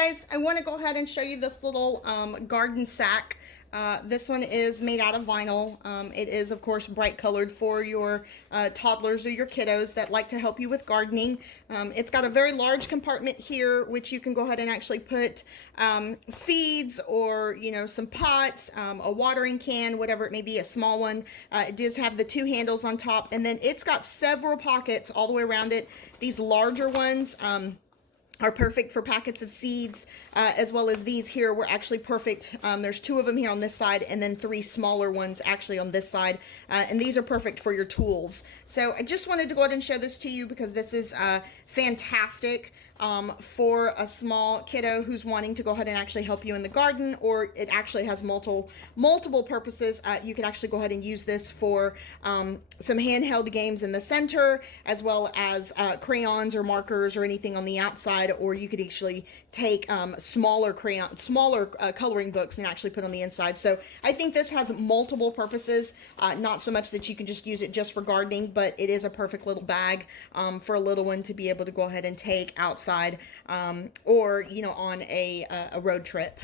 guys, I want to go ahead and show you this little garden sack. This one is made out of vinyl. It is, of course, bright colored for your toddlers or your kiddos that like to help you with gardening. It's got a very large compartment here, which you can go ahead and actually put seeds or, you know, some pots, a watering can, whatever it may be, a small one. It does have the two handles on top, and then it's got several pockets all the way around it. These larger ones are perfect for packets of seeds, as well as these here were actually perfect. There's two of them here on this side and then three smaller ones actually on this side, and these are perfect for your tools. So I just wanted to go ahead and show this to you because this is fantastic for a small kiddo who's wanting to go ahead and actually help you in the garden, or it actually has multiple purposes. You can actually go ahead and use this for some handheld games in the center, as well as crayons or markers or anything on the outside, or you could actually take smaller coloring books and actually put on the inside. So I think this has multiple purposes, not so much that you can just use it just for gardening, but it is a perfect little bag for a little one to be able to go ahead and take outside, or, you know, on a road trip.